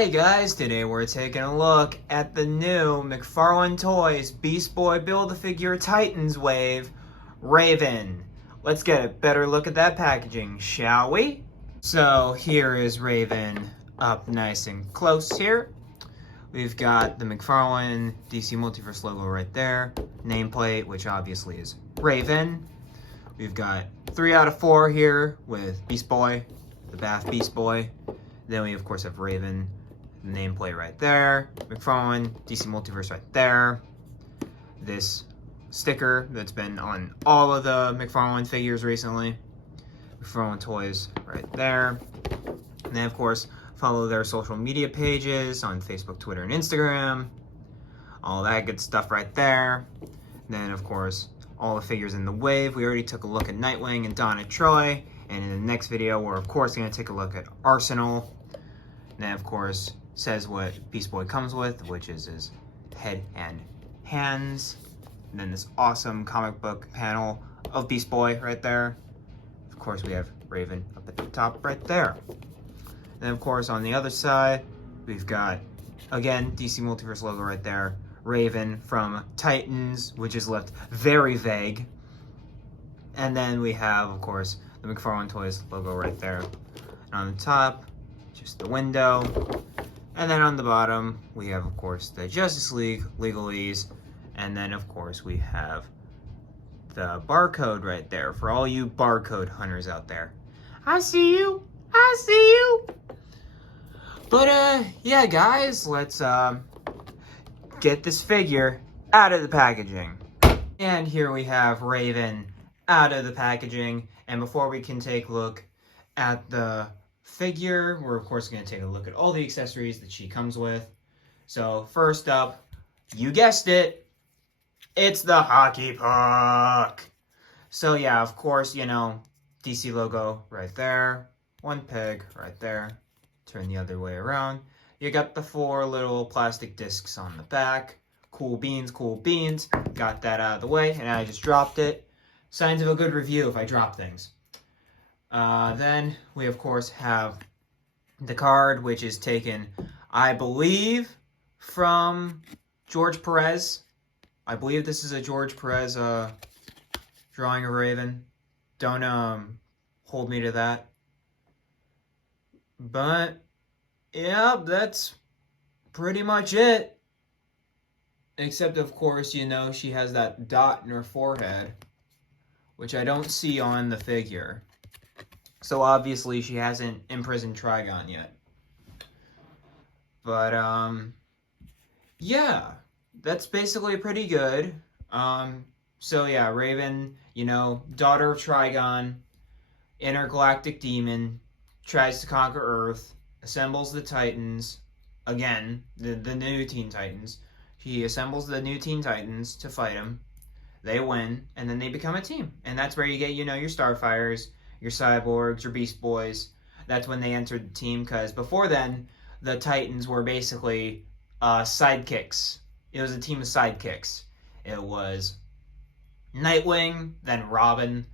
Hey guys, today we're taking a look at the new McFarlane Toys Beast Boy Build-A-Figure Titans Wave Raven. Let's get a better look at that packaging, shall we? So here is Raven up nice and close here. We've got the McFarlane DC Multiverse logo right there. Nameplate, which obviously is Raven. We've got 3 out of 4 here with Beast Boy, the BAF Beast Boy. Then we of course have Raven, nameplate right there. McFarlane, DC Multiverse right there. This sticker that's been on all of the McFarlane figures recently. McFarlane Toys right there. And then of course, follow their social media pages on Facebook, Twitter, and Instagram. All that good stuff right there. And then of course, all the figures in the wave. We already took a look at Nightwing and Donna Troy. And in the next video, we're of course going to take a look at Arsenal. And then of course, says what Beast Boy comes with, which is his head and hands. And then this awesome comic book panel of Beast Boy right there. Of course, we have Raven up at the top right there. And then of course, on the other side, we've got, again, DC Multiverse logo right there. Raven from Titans, which is left very vague. And then we have, of course, the McFarlane Toys logo right there. And on the top, just the window. And then on the bottom, we have, of course, the Justice League legalese. And then, of course, we have the barcode right there for all you barcode hunters out there. I see you. I see you. But, yeah, guys, let's, get this figure out of the packaging. And here we have Raven out of the packaging. And before we can take a look at the figure, we're of course going to take a look at all the accessories that she comes with. So first up, you guessed it, it's the hockey puck. So yeah, of course, you know, DC logo right there, one peg right there, turn the other way around. You got the 4 little plastic discs on the back. Cool beans, cool beans. Got that out of the way, and I just dropped it. Signs of a good review if I drop things. Then we, of course, have the card, which is taken, I believe, from George Perez. I believe this is a George Perez drawing of Raven. Don't hold me to that. But yeah, that's pretty much it. Except, of course, you know, she has that dot in her forehead, which I don't see on the figure. So obviously she hasn't imprisoned Trigon yet. But, yeah, that's basically pretty good. So yeah, Raven, you know, daughter of Trigon, intergalactic demon, tries to conquer Earth, assembles the Titans, again, the new Teen Titans. He assembles the new Teen Titans to fight him. They win, and then they become a team. And that's where you get, you know, your Starfires, your Cyborgs, your Beast Boys. That's when they entered the team, because before then, the Titans were basically sidekicks. It was a team of sidekicks. It was Nightwing, then Robin,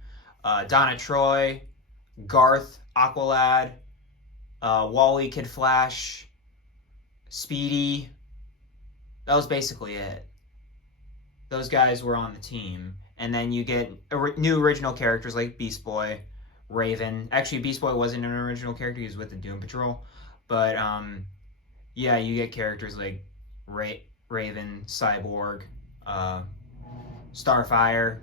Donna Troy, Garth, Aqualad, Wally, Kid Flash, Speedy. That was basically it. Those guys were on the team. And then you get new original characters like Beast Boy, Raven. Actually, Beast Boy wasn't an original character. He was with the Doom Patrol. But, yeah, you get characters like Raven, Cyborg, Starfire.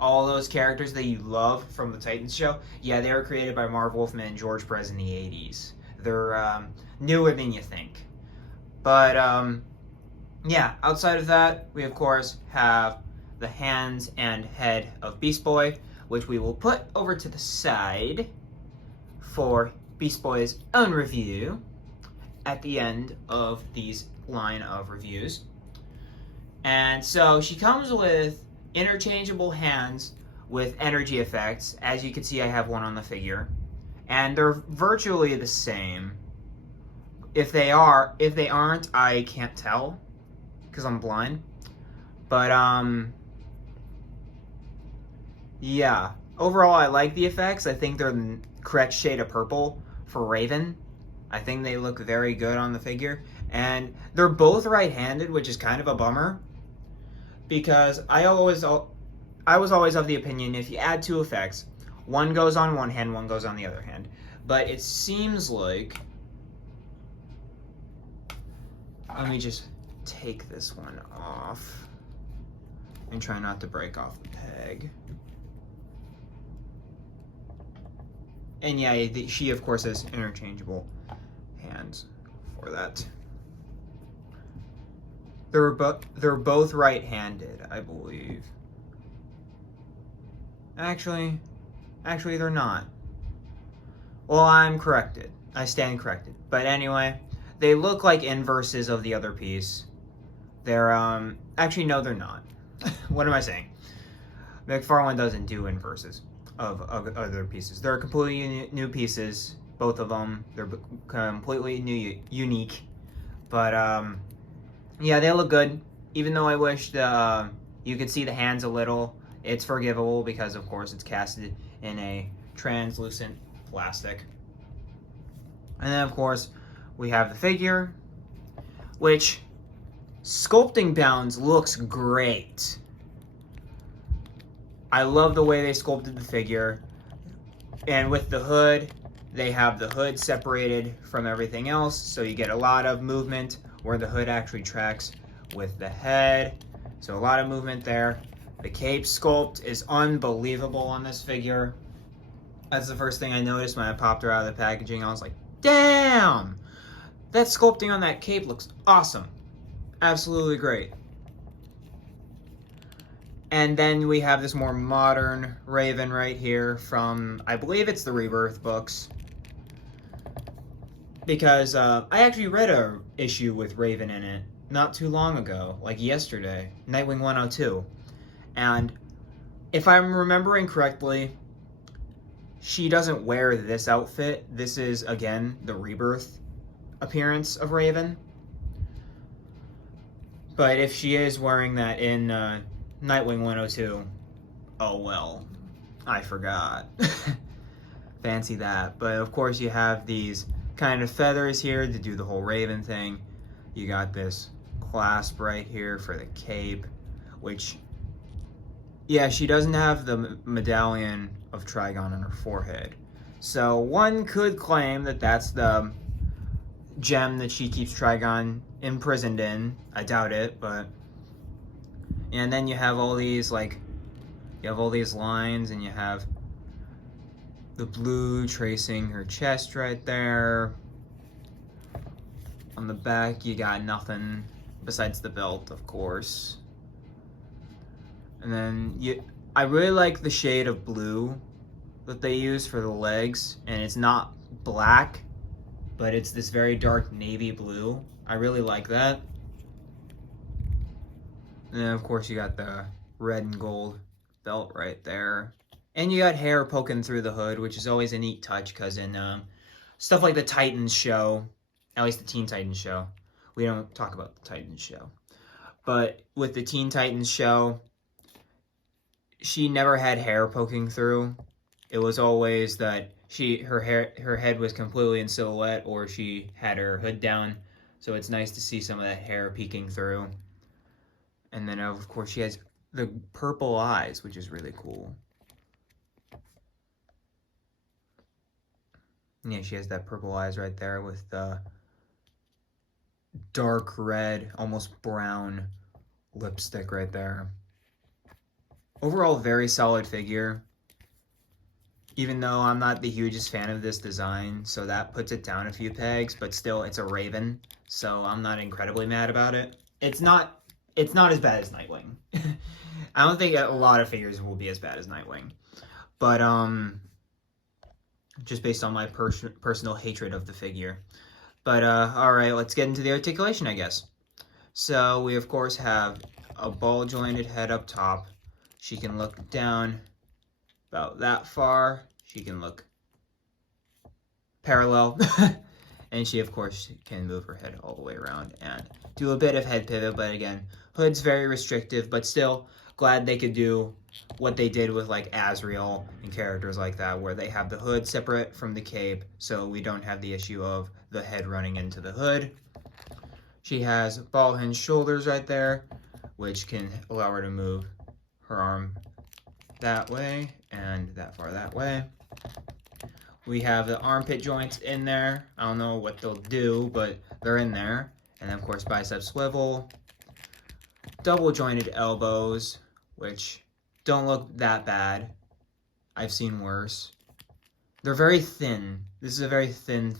All those characters that you love from the Titans show. Yeah, they were created by Marv Wolfman and George Perez in the 80s. They're newer than you think. But, yeah, outside of that, we of course have the hands and head of Beast Boy, which we will put over to the side for Beast Boy's own review at the end of these line of reviews. And so she comes with interchangeable hands with energy effects. As you can see, I have one on the figure. And they're virtually the same. If they aren't, I can't tell, because I'm blind. But, yeah. Overall, I like the effects. I think they're the correct shade of purple for Raven. I think they look very good on the figure. And they're both right-handed, which is kind of a bummer. Because I was always of the opinion if you add two effects, one goes on one hand, one goes on the other hand. But it seems like... Let me just take this one off and try not to break off the peg. And yeah, she of course has interchangeable hands for that. They're both right-handed, I believe. Actually, they're not. Well, I'm corrected. I stand corrected. But anyway, they look like inverses of the other piece. They're, actually, no, they're not. What am I saying? McFarlane doesn't do inverses of other pieces. They're completely new pieces, both of them. They're completely unique. But, yeah, they look good. Even though I wish you could see the hands a little, it's forgivable because, of course, it's casted in a translucent plastic. And then, of course, we have the figure, which, sculpting bounds, looks great. I love the way they sculpted the figure. And with the hood, they have the hood separated from everything else, so you get a lot of movement where the hood actually tracks with the head. So a lot of movement there. The cape sculpt is unbelievable on this figure. That's the first thing I noticed when I popped her out of the packaging. I was like, damn! That sculpting on that cape looks awesome. Absolutely great. And then we have this more modern Raven right here from, I believe it's the Rebirth books. Because I actually read a issue with Raven in it not too long ago, like yesterday, Nightwing 102. And if I'm remembering correctly, she doesn't wear this outfit. This is, again, the Rebirth appearance of Raven. But if she is wearing that in Nightwing 102, oh well, I forgot. Fancy that. But of course you have these kind of feathers here to do the whole Raven thing. You got this clasp right here for the cape, which, yeah, she doesn't have the medallion of Trigon on her forehead. So one could claim that that's the gem that she keeps Trigon imprisoned in. I doubt it, but... And then you have all these, like, you have all these lines, and you have the blue tracing her chest right there. On the back, you got nothing besides the belt, of course. And then I really like the shade of blue that they use for the legs, and it's not black, but it's this very dark navy blue. I really like that. And then, of course, you got the red and gold belt right there. And you got hair poking through the hood, which is always a neat touch, because in stuff like the Titans show, at least the Teen Titans show, we don't talk about the Titans show, but with the Teen Titans show, she never had hair poking through. It was always that her head was completely in silhouette, or she had her hood down. So it's nice to see some of that hair peeking through. And then, of course, she has the purple eyes, which is really cool. Yeah, she has that purple eyes right there with the dark red, almost brown lipstick right there. Overall, very solid figure. Even though I'm not the hugest fan of this design, so that puts it down a few pegs, but still, it's a Raven, so I'm not incredibly mad about it. It's not as bad as Nightwing. I don't think a lot of figures will be as bad as Nightwing. But, just based on my personal hatred of the figure. But, alright, let's get into the articulation, I guess. So, we, of course, have a ball-jointed head up top. She can look down about that far. She can look parallel. And she, of course, can move her head all the way around and do a bit of head pivot. But again, hood's very restrictive, but still glad they could do what they did with like Azrael and characters like that, where they have the hood separate from the cape, so we don't have the issue of the head running into the hood. She has ball hinge shoulders right there, which can allow her to move her arm that way and that far that way. We have the armpit joints in there. I don't know what they'll do, but they're in there. And then of course bicep swivel. Double jointed elbows, which don't look that bad. I've seen worse. They're very thin. This is a very thin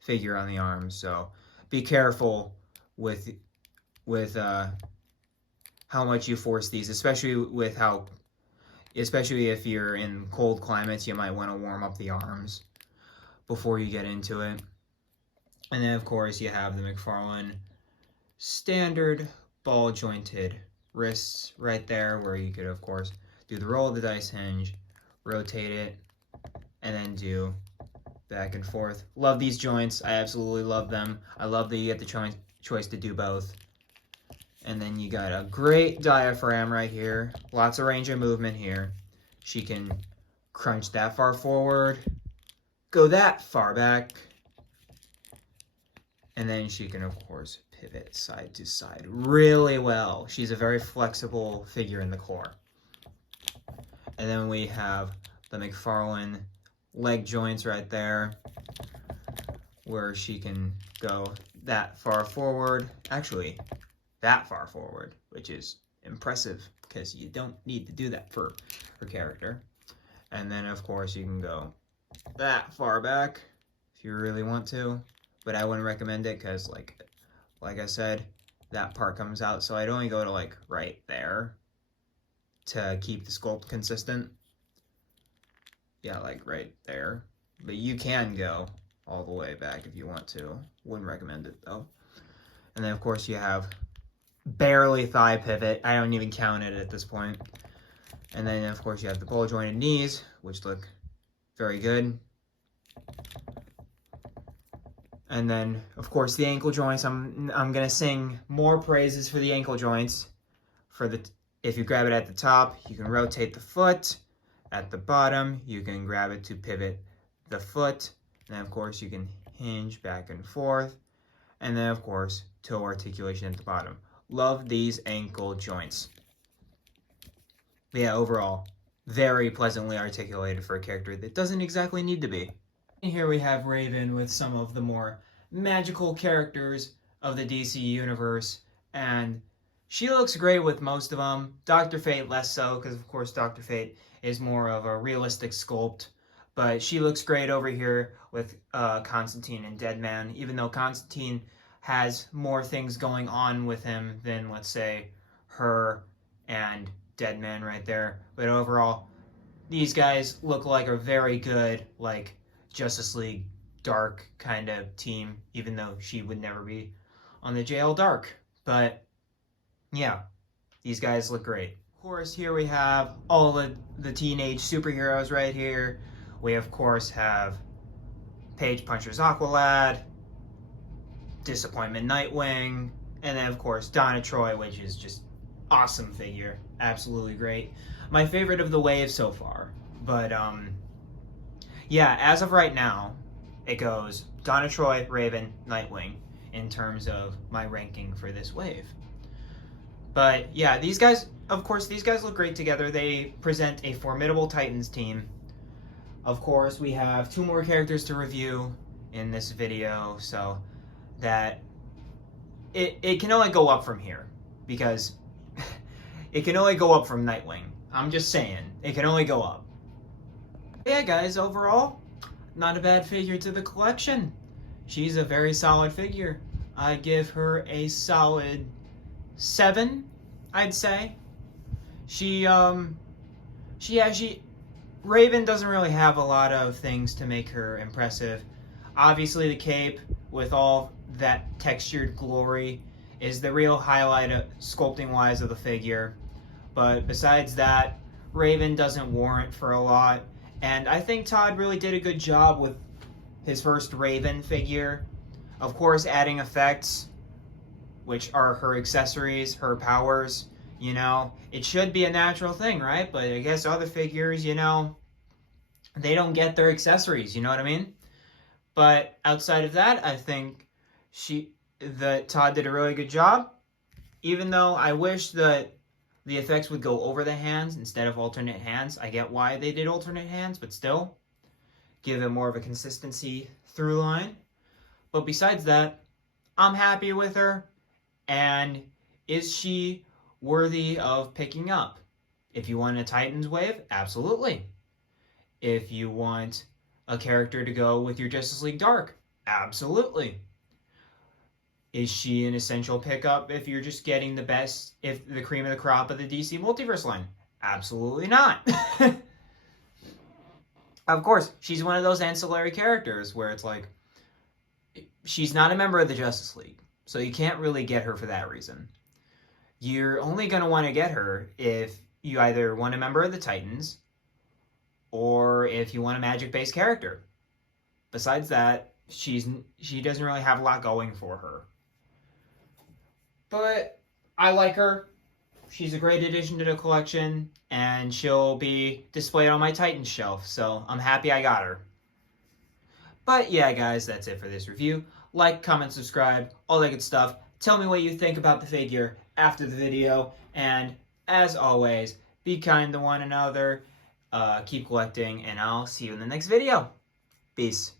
figure on the arms, so be careful with how much you force these, especially if you're in cold climates. You might want to warm up the arms before you get into it. And then of course you have the McFarlane standard ball jointed wrists right there, where you could of course do the roll of the dice hinge, rotate it, and then do back and forth. Love these joints. I absolutely love them. I love that you get the choice to do both. And then you got a great diaphragm right here. Lots of range of movement here. She can crunch that far forward, go that far back, and then she can of course pivot side to side really well. She's a very flexible figure in the core. And then we have the McFarlane leg joints right there, where she can go that far forward, actually that far forward, which is impressive because you don't need to do that for her character. And then of course you can go that far back if you really want to, but I wouldn't recommend it because like I said, that part comes out, so I'd only go to like right there to keep the sculpt consistent. Yeah, like right there. But you can go all the way back if you want to. Wouldn't recommend it though. And then of course you have barely thigh pivot. I don't even count it at this point. And then of course you have the ball jointed knees, which look very good. And then of course the ankle joints. I'm gonna sing more praises for the ankle joints. If you grab it at the top, you can rotate the foot. At the bottom, you can grab it to pivot the foot. And then of course you can hinge back and forth. And then of course toe articulation at the bottom. Love these ankle joints. But yeah, overall, very pleasantly articulated for a character that doesn't exactly need to be. And here we have Raven with some of the more magical characters of the DC universe, and she looks great with most of them. Dr. Fate less so, because of course Dr. Fate is more of a realistic sculpt, but she looks great over here with Constantine and Deadman, even though Constantine has more things going on with him than, let's say, her and Deadman right there. But overall, these guys look like a very good, like, Justice League Dark kind of team, even though she would never be on the JL Dark. But yeah, these guys look great. Of course, here we have all of the teenage superheroes right here. We of course have Page Puncher's Aqualad, Disappointment Nightwing, and then of course Donna Troy, which is just awesome figure, absolutely great. My favorite of the wave so far. But yeah, as of right now, it goes Donna Troy, Raven, Nightwing in terms of my ranking for this wave. But yeah, these guys, of course, these guys look great together. They present a formidable Titans team. Of course, we have 2 more characters to review in this video, so that it can only go up from here, because it can only go up from Nightwing. I'm just saying, it can only go up. Yeah, guys, overall, not a bad figure to the collection. She's a very solid figure. I give her a solid 7, I'd say. Raven doesn't really have a lot of things to make her impressive. Obviously, the cape with all that textured glory is the real highlight of sculpting-wise of the figure. But besides that, Raven doesn't warrant for a lot. And I think Todd really did a good job with his first Raven figure. Of course, adding effects, which are her accessories, her powers, You know, it should be a natural thing, right? But I guess other figures, you know, they don't get their accessories, you know what I mean? But outside of that, I think Todd did a really good job. Even though I wish that the effects would go over the hands instead of alternate hands. I get why they did alternate hands, but still, give it more of a consistency through line. But besides that, I'm happy with her. And is she worthy of picking up? If you want a Titans wave, absolutely. If you want a character to go with your Justice League Dark, absolutely. Is she an essential pickup if you're just getting the best, if the cream of the crop of the DC Multiverse line? Absolutely not. Of course, she's one of those ancillary characters where it's like, she's not a member of the Justice League, so you can't really get her for that reason. You're only going to want to get her if you either want a member of the Titans or if you want a magic-based character. Besides that, she doesn't really have a lot going for her. But I like her. She's a great addition to the collection, and she'll be displayed on my Titans shelf, so I'm happy I got her. But yeah, guys, that's it for this review. Like, comment, subscribe, all that good stuff. Tell me what you think about the figure after the video, and as always, be kind to one another, keep collecting, and I'll see you in the next video. Peace.